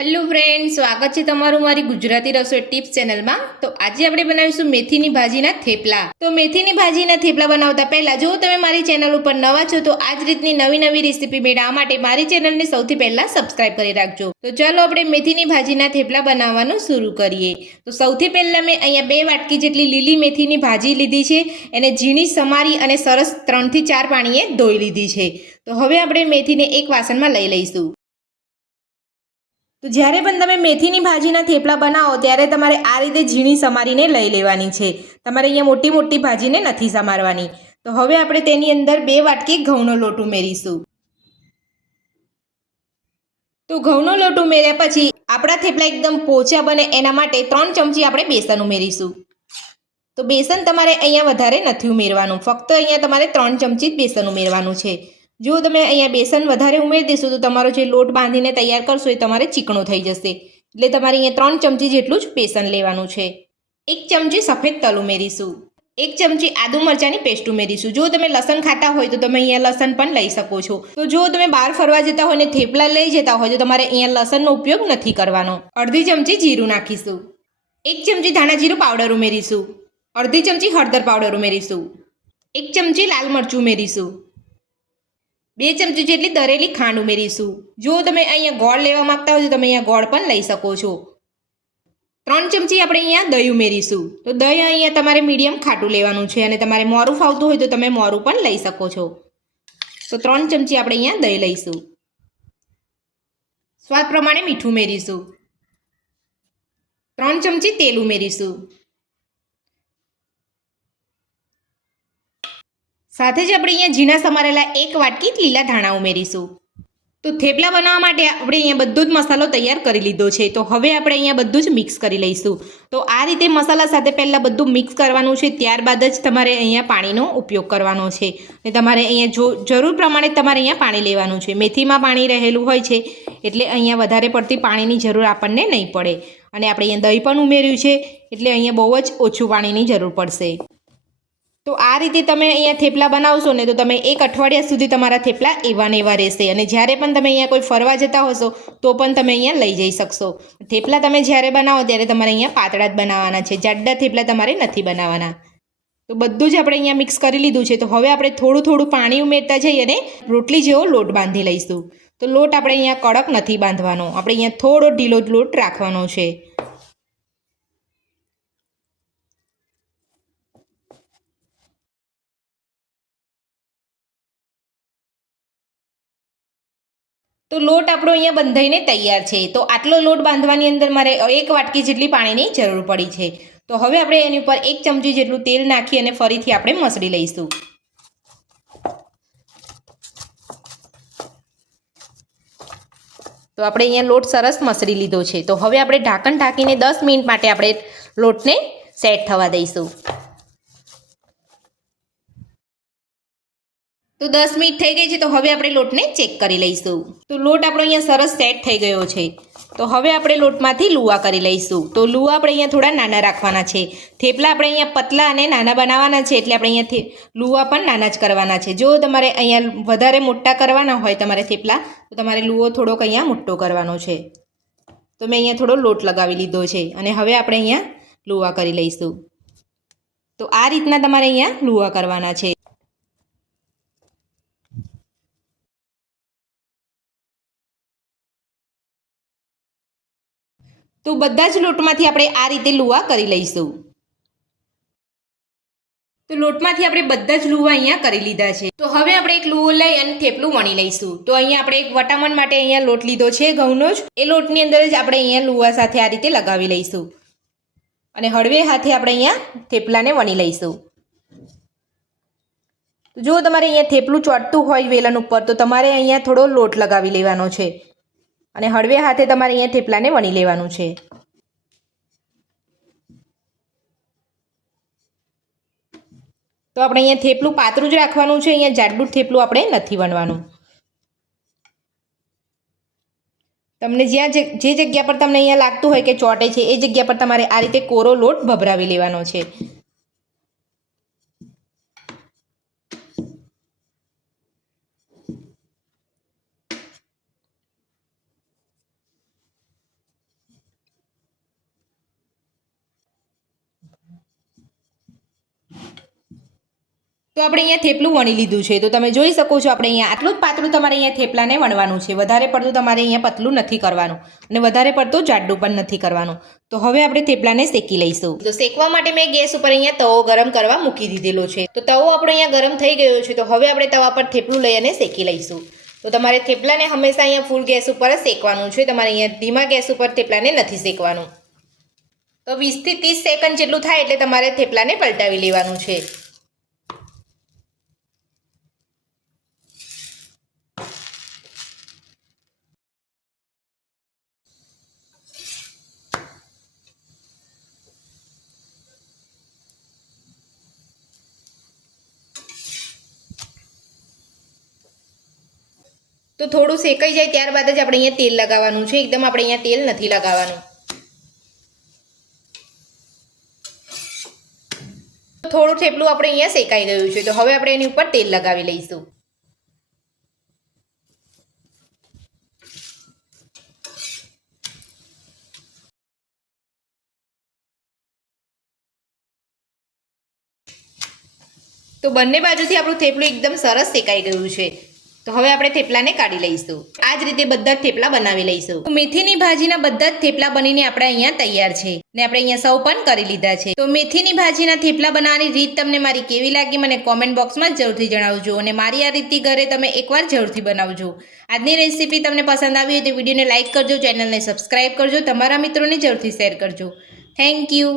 Hello friend, સ્વાગત છે તમારું મારી ગુજરાતી રસોઈ ટિપ્સ ચેનલમાં। તો આજે આપણે બનાવીશું મેથીની ભાજીના થેપલા। તો મેથીની ભાજીના થેપલા બનાવતા પહેલા જો તમે મારી ચેનલ ઉપર નવા છો તો આ જ રીતની નવી રેસીપી મેળવવા માટે મારી ચેનલને સૌથી પહેલા સબસ્ક્રાઇબ કરી રાખજો। તો ચાલો આપણે મેથીની ભાજીના થેપલા બનાવવાનું શરૂ કરીએ। તો સૌથી પહેલા મેં અહીંયા 2 વાટકી જેટલી લીલી મેથીની ભાજી લીધી છે। એને ઝીણી સમારી અને સરસ 3 થી 4 પાણીએ ધોઈ લીધી છે। તો હવે આપણે મેથીને એક વાસણમાં લઈ લઈશું। તો જ્યારે પણ તમે મેથીની ભાજીના થેપલા બનાવો ત્યારે તમારે આ રીતે ઝીણી સમારીને લઈ લેવાની છે। તમારે અહીંયા મોટી મોટી ભાજીને નથી સમારવાની। તો હવે આપણે તેની અંદર 2 વાટકી ઘઉંનો લોટ ઉમેરીશું। તો ઘઉંનો લોટ ઉમેર્યા પછી આપણા થેપલા એકદમ પોચા બને એના માટે 3 ચમચી આપણે બેસન ઉમેરીશું। તો બેસન તમારે અહીંયા વધારે નથી ઉમેરવાનું, ફક્ત અહીંયા તમારે 3 ચમચી જ બેસન ઉમેરવાનું છે। જો તમે અહીંયા બેસન વધારે ઉમેરી દેશો તો તમારો જે લોટ બાંધીને તૈયાર કરશો એ તમારે ચીકણો થઈ જશે, એટલે તમારે અહીંયા 3 ચમચી જેટલું જ બેસન લેવાનું છે। 1 ચમચી સફેદ તલ ઉમેરીશું। 1 ચમચી આદુ મરચાંની પેસ્ટ ઉમેરીશું। જો તમે લસણ ખાતા હોય તો તમે અહીંયા લસણ પણ લઈ શકો છો। તો જો તમે બહાર ફરવા જતા હોય ને થેપલા લઈ જતા હોય તો તમારે અહીંયા લસણનો ઉપયોગ નથી કરવાનો। અડધી ચમચી જીરું નાખીશું। 1 ચમચી ધાણા જીરું પાવડર ઉમેરીશું। અડધી ચમચી હળદર પાવડર ઉમેરીશું। 1 ચમચી લાલ મરચું ઉમેરીશું। 2 ચમચી જેટલી દરેલી ખાંડ ઉમેરીશું। જો તમે અહીંયા ગોળ લેવા માંગતા હોય તો તમે અહીંયા ગોળ પણ લઈ શકો છો। 3 ચમચી આપણે અહીંયા દહીં ઉમેરીશું। તો દહીં અહીંયા તમારે મીડિયમ ખાટું લેવાનું છે અને તમારે મોરું ફાવતું હોય તો તમે મોરું પણ લઈ શકો છો। તો 3 ચમચી આપણે અહીંયા દહીં લઈશું। સ્વાદ પ્રમાણે મીઠું ઉમેરીશું। 3 ચમચી તેલ ઉમેરીશું। સાથે જ આપણે અહીંયા ઝીણા સમારેલા 1 વાટકી લીલા ધાણા ઉમેરીશું। તો થેપલા બનાવવા માટે આપણે અહીંયા બધો જ મસાલો તૈયાર કરી લીધો છે। તો હવે આપણે અહીંયા બધું જ મિક્સ કરી લઈશું। તો આ રીતે મસાલા સાથે પહેલાં બધું મિક્સ કરવાનું છે, ત્યારબાદ જ તમારે અહીંયા પાણીનો ઉપયોગ કરવાનો છે અને તમારે અહીંયા જરૂર પ્રમાણે તમારે અહીંયા પાણી લેવાનું છે। મેથીમાં પાણી રહેલું હોય છે એટલે અહીંયા વધારે પડતી પાણીની જરૂર આપણને નહીં પડે અને આપણે અહીંયા દહીં પણ ઉમેર્યું છે એટલે અહીંયા બહુ જ ઓછું પાણીની જરૂર પડશે। તો આ રીતે તમે અહીંયા થેપલા બનાવશો ને તો તમે 1 અઠવાડિયા સુધી તમારા થેપલા એવા ને એવા રહેશે અને જ્યારે પણ તમે અહીંયા કોઈ ફરવા જતા હશો તો પણ તમે અહીંયા લઈ જઈ શકશો। થેપલા તમે જ્યારે બનાવો ત્યારે તમારે અહીંયા પાતળા જ બનાવવાના છે, જાડા થેપલા તમારે નથી બનાવવાના। તો બધું જ આપણે અહીંયા મિક્સ કરી લીધું છે। તો હવે આપણે થોડું થોડું પાણી ઉમેરતા જઈ અને રોટલી જેવો લોટ બાંધી લઈશું। તો લોટ આપણે અહીંયા કડક નથી બાંધવાનો, આપણે અહીંયા થોડો ઢીલો જ લોટ રાખવાનો છે। તો લોટ આપણો અહીંયા બંધાઈને તૈયાર છે। તો આટલો લોટ બાંધવાની અંદર મારે 1 વાટકી જેટલી પાણીની જરૂર પડી છે। તો હવે આપણે એની ઉપર 1 ચમચી જેટલું તેલ નાખી અને ફરીથી આપણે મસળી લઈશું। તો આપણે અહીંયા લોટ સરસ મસળી લીધો છે। તો હવે આપણે ઢાંકણ ઢાંકીને 10 મિનિટ માટે આપણે લોટને સેટ થવા દઈશું। તો 10 મિનિટ થઈ ગઈ છે। તો હવે આપણે લોટને ચેક કરી લઈશું। તો લોટ આપણો અહીંયા સરસ સેટ થઈ ગયો છે। તો હવે આપણે લોટમાંથી લુવા કરી લઈશું। તો લુવા આપણે અહીંયા થોડા નાના રાખવાના છે। થેપલા આપણે અહીંયા પતલા અને નાના બનાવવાના છે એટલે આપણે અહીંયા લુવા પણ નાના જ કરવાના છે। જો તમારે અહીંયા વધારે મોટા કરવાના હોય તમારે થેપલા તો તમારે લુવો થોડોક અહીંયા મોટો કરવાનો છે। તો મેં અહીંયા થોડો લોટ લગાવી લીધો છે અને હવે આપણે અહીંયા લુવા કરી લઈશું। તો આ રીતના તમારે અહીંયા લુવા કરવાના છે। તો બધા જ લોટમાંથી આપણે આ રીતે લુવા કરી લઈશું। તો લોટમાંથી આપણે બધા જ લુવા અહીંયા કરી લીધા છે। તો હવે આપણે એક લુવો લઈ અને થેપલું વણી લઈશું। તો અહીંયા આપણે એક વટામણ માટે અહીંયા લોટ લીધો છે ઘઉંનો જ, એ લોટની અંદર જ આપણે અહીંયા લુવા સાથે આ રીતે લગાવી લઈશું અને હળવે હાથે આપણે અહીંયા થેપલાને વણી લઈશું। જો તમારે અહીંયા થેપલું ચોંટતું હોય વેલણ ઉપર તો તમારે અહીંયા થોડો લોટ લગાવી લેવાનો છે અને હળવે હાથે તમારે અહીંયા થેપલાને વણી લેવાનું છે। તો આપણે અહીંયા થેપલું પાતળું જ રાખવાનું છે, અહીંયા જાડું થેપલું આપણે નથી વણવાનું। તમને જે જગ્યા પર તમને અહીંયા લાગતું હોય કે ચોંટે છે એ જગ્યા પર તમારે આ રીતે કોરો લોટ ભભરાવી લેવાનો છે। તો આપણે અહીંયા થેપલું વણી લીધું છે. તો તમે જોઈ શકો છો આપણે અહીંયા આટલું જ પાતળું તમારે અહીંયા થેપલાને વણવાનું છે. વધારે પડતું તમારે અહીંયા પતલું નથી કરવાનું અને વધારે પડતું જાડું પણ નથી કરવાનું. તો હવે આપણે થેપલાને શેકી લઈશું. તો શેકવા માટે મેં ગેસ ઉપર અહીંયા તવો ગરમ કરવા મૂકી દીધેલો છે. તો તવો આપણો અહીંયા ગરમ થઈ ગયો છે. તો હવે આપણે તવા પર થેપલું લઈ અને શેકી લઈશું. તો તમારે થેપલાને હંમેશા અહીંયા ફૂલ ગેસ ઉપર જ શેકવાનું છે. તમારે અહીંયા ધીમા ગેસ ઉપર થેપલાને નથી શેકવાનું. તો 20 થી 30 સેકન્ડ જેટલું થાય એટલે તમારે થેપલાને પલટાવી લેવાનું છે. તો થોડું શેકાઈ જાય ત્યારબાદ જ આપણે અહીંયા તેલ લગાવવાનું છે. એકદમ આપણે અહીંયા તેલ નથી લગાવવાનું. થોડું થેપલું આપણે અહીંયા શેકાઈ ગયું છે. તો હવે આપણે એની ઉપર તેલ લગાવી લઈશું. તો બંને બાજુથી આપણું થેપલું એકદમ સરસ શેકાઈ ગયું છે. તો હવે આપણે થેપલાને કાઢી લઈશું. આ જ રીતે બધા જ થેપલા બનાવી લઈશું. મેથીની ભાજીના બધા જ થેપલા બનીને આપણે અહીંયા તૈયાર છે ને આપણે અહીંયા સર્વ પણ કરી લીધા છે. તો મેથીની ભાજીના થેપલા બનાવવાની રીત તમને મારી કેવી લાગી મને કોમેન્ટ બોક્સમાં જરૂરથી જણાવજો અને મારી આ રીતથી ઘરે તમે એકવાર જરૂરથી બનાવજો. આજની રેસીપી તમને પસંદ આવી હોય તો વિડીયોને લાઇક કરજો, ચેનલને સબસ્ક્રાઇબ કરજો, તમારા મિત્રોને જરૂરથી શેર કરજો. Thank you.